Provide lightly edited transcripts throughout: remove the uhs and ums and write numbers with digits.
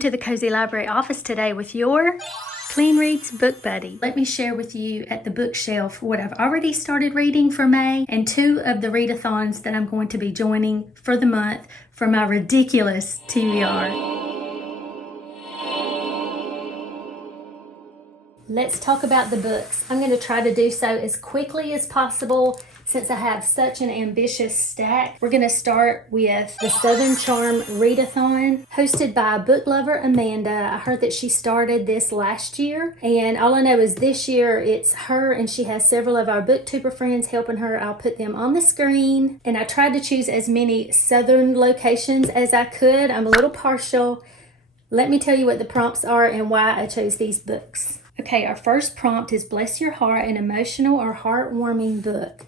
to the Cozy Library office today with your Clean Reads Book Buddy. Let me share with you at the bookshelf what I've already started reading for May and 2 of the readathons that I'm going to be joining for the month for my ridiculous TBR. Let's talk about the books. I'm going to try to do so as quickly as possible since I have such an ambitious stack. We're going to start with the Southern Charm Readathon, hosted by book lover Amanda. I heard that she started this last year, and all I know is this year it's her and she has several of our booktuber friends helping her. I'll put them on the screen, and I tried to choose as many Southern locations as I could. I'm a little partial. Let me tell you what the prompts are and why I chose these books. Okay, our first prompt is Bless Your Heart, an emotional or heartwarming book.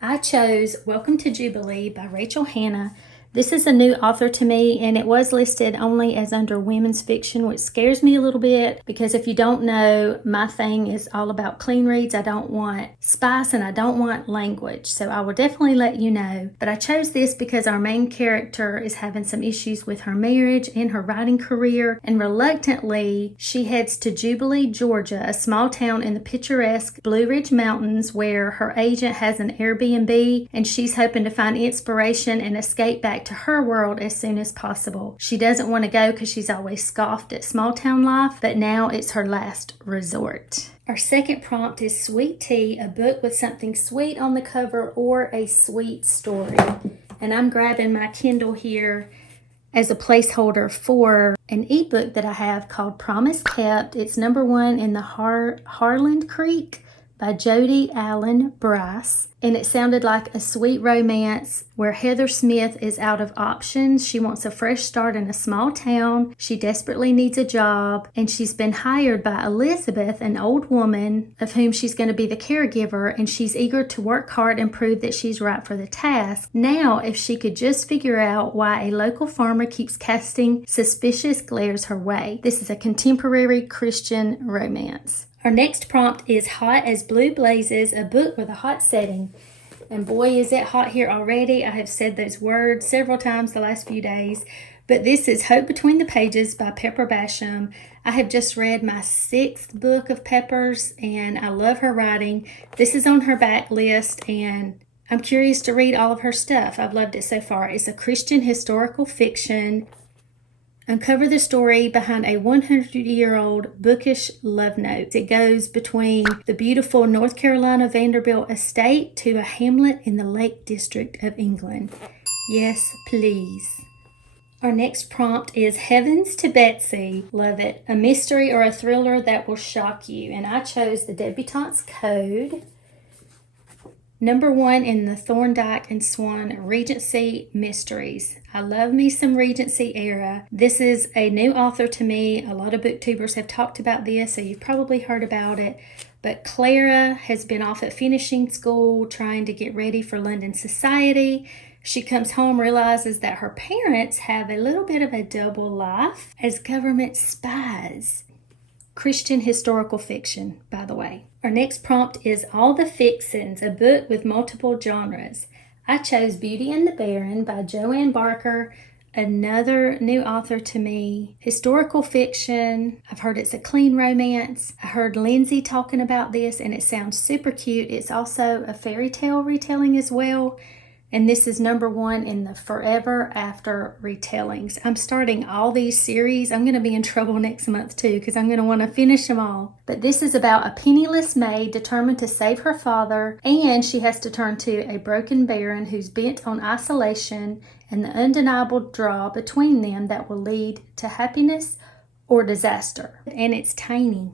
I chose Welcome to Jubilee by Rachel Hannah. This is a new author to me, and it was listed only as under women's fiction, which scares me a little bit because if you don't know, my thing is all about clean reads. I don't want spice and I don't want language, so I will definitely let you know. But I chose this because our main character is having some issues with her marriage and her writing career, and reluctantly, she heads to Jubilee, Georgia, a small town in the picturesque Blue Ridge Mountains where her agent has an Airbnb, and she's hoping to find inspiration and escape back to her world as soon as possible. She doesn't want to go because she's always scoffed at small town life, but now it's her last resort. Our second prompt is Sweet Tea, a book with something sweet on the cover or a sweet story. And I'm grabbing my Kindle here as a placeholder for an ebook that I have called Promise Kept. It's #1 in the Harland Creek by Jodi Allen Bryce, and it sounded like a sweet romance where Heather Smith is out of options. She wants a fresh start in a small town. She desperately needs a job, and she's been hired by Elizabeth, an old woman of whom she's going to be the caregiver, and she's eager to work hard and prove that she's right for the task. Now, if she could just figure out why a local farmer keeps casting suspicious glares her way. This is a contemporary Christian romance. Our next prompt is Hot as Blue Blazes, a book with a hot setting. And boy, is it hot here already. I have said those words several times the last few days. But this is Hope Between the Pages by Pepper Basham. I have just read my 6th book of Pepper's, and I love her writing. This is on her back list, and I'm curious to read all of her stuff. I've loved it so far. It's a Christian historical fiction. Uncover the story behind a 100-year-old bookish love note. It goes between the beautiful North Carolina Vanderbilt estate to a hamlet in the Lake District of England. Yes, please. Our next prompt is Heavens to Betsy. Love it. A mystery or a thriller that will shock you. And I chose The Debutante's Code. #1 in the Thorndike and Swan Regency Mysteries. I love me some Regency era. This is a new author to me. A lot of booktubers have talked about this, so you've probably heard about it. But Clara has been off at finishing school trying to get ready for London society. She comes home, realizes that her parents have a little bit of a double life as government spies. Christian historical fiction, by the way. Our next prompt is All the Fixins, a book with multiple genres. I chose Beauty and the Baron by Joanne Barker, another new author to me. Historical fiction. I've heard it's a clean romance. I heard Lindsay talking about this, and it sounds super cute. It's also a fairy tale retelling as well. And this is #1 in the Forever After retellings. I'm starting all these series. I'm going to be in trouble next month too because I'm going to want to finish them all. But this is about a penniless maid determined to save her father, and she has to turn to a broken baron who's bent on isolation and the undeniable draw between them that will lead to happiness or disaster. And it's tiny.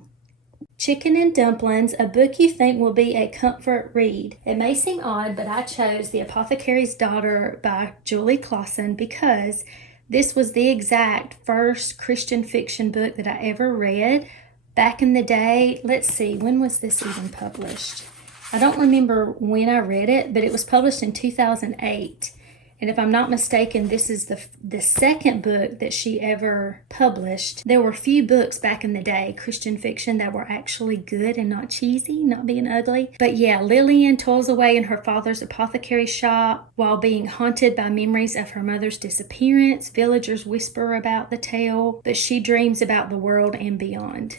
Chicken and Dumplings, a book you think will be a comfort read. It may seem odd, but I chose The Apothecary's Daughter by Julie Clausen because this was the exact first Christian fiction book that I ever read back in the day. Let's see, when was this even published? I don't remember when I read it, but it was published in 2008. And if I'm not mistaken, this is the second book that she ever published. There were few books back in the day, Christian fiction, that were actually good and not cheesy, not being ugly. But yeah, Lillian toils away in her father's apothecary shop while being haunted by memories of her mother's disappearance. Villagers whisper about the tale, but she dreams about the world and beyond.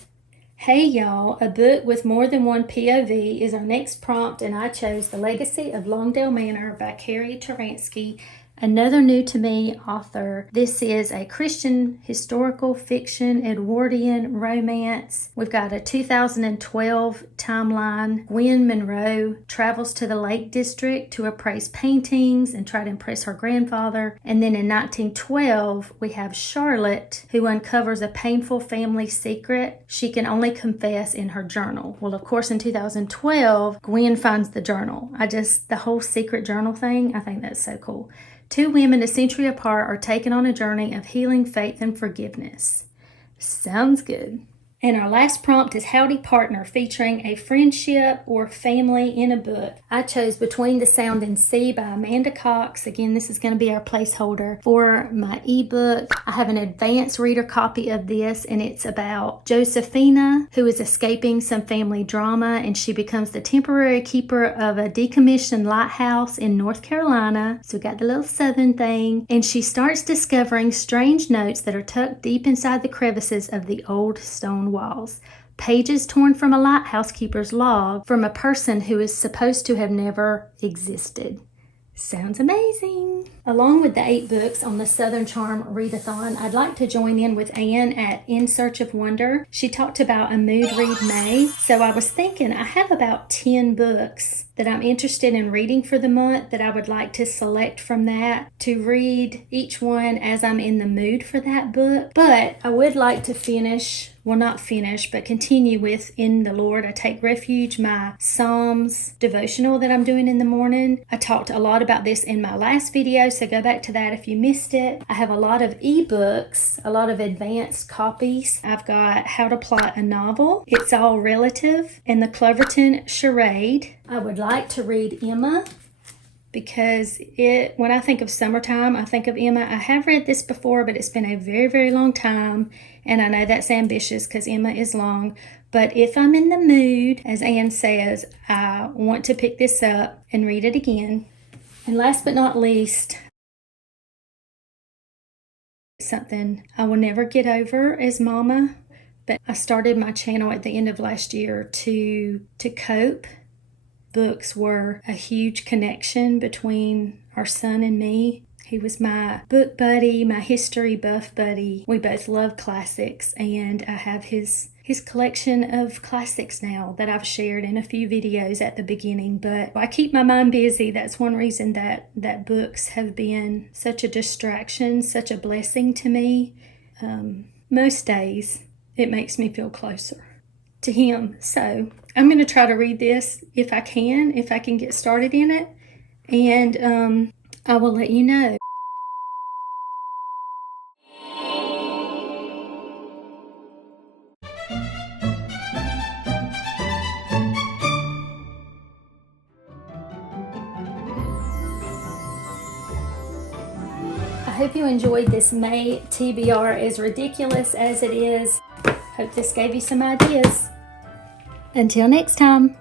Hey y'all, a book with more than one POV is our next prompt, and I chose The Legacy of Longdale Manor by Carrie Taransky, another new to me author. This is a Christian historical fiction, Edwardian romance. We've got a 2012 timeline. Gwen Monroe travels to the Lake District to appraise paintings and try to impress her grandfather. And then in 1912, we have Charlotte, who uncovers a painful family secret she can only confess in her journal. Well, of course, in 2012, Gwen finds the journal. The whole secret journal thing, I think that's so cool. Two women a century apart are taken on a journey of healing, faith, and forgiveness. Sounds good. And our last prompt is Howdy Partner, featuring a friendship or family in a book. I chose Between the Sound and Sea by Amanda Cox. Again, this is going to be our placeholder for my ebook. I have an advanced reader copy of this, and it's about Josephina, who is escaping some family drama, and she becomes the temporary keeper of a decommissioned lighthouse in North Carolina. So we got the little southern thing. And she starts discovering strange notes that are tucked deep inside the crevices of the old stone walls. Pages torn from a lighthouse keeper's log from a person who is supposed to have never existed. Sounds amazing. Along with the 8 books on the Southern Charm Readathon, I'd like to join in with Anne at In Search of Wonder. She talked about a mood read May. So I was thinking I have about 10 books that I'm interested in reading for the month that I would like to select from that to read each one as I'm in the mood for that book. But I would like to continue with In the Lord I Take Refuge, my Psalms devotional that I'm doing in the morning. I talked a lot about this in my last video, so go back to that if you missed it. I have a lot of ebooks, a lot of advanced copies. I've got How to Plot a Novel, It's All Relative, and the Cloverton Charade. I would like to read Emma, because when I think of summertime, I think of Emma. I have read this before, but it's been a very, very long time, and I know that's ambitious because Emma is long. But if I'm in the mood, as Anne says, I want to pick this up and read it again. And last but not least, something I will never get over as mama, but I started my channel at the end of last year to cope. Books were a huge connection between our son and me. He was my book buddy, my history buff buddy. We both love classics, and I have his collection of classics now that I've shared in a few videos at the beginning. But I keep my mind busy. That's one reason that books have been such a distraction, such a blessing to me. Most days it makes me feel closer to him. So I'm going to try to read this if I can get started in it, and I will let you know. I hope you enjoyed this May TBR, as ridiculous as it is. Hope this gave you some ideas. Until next time.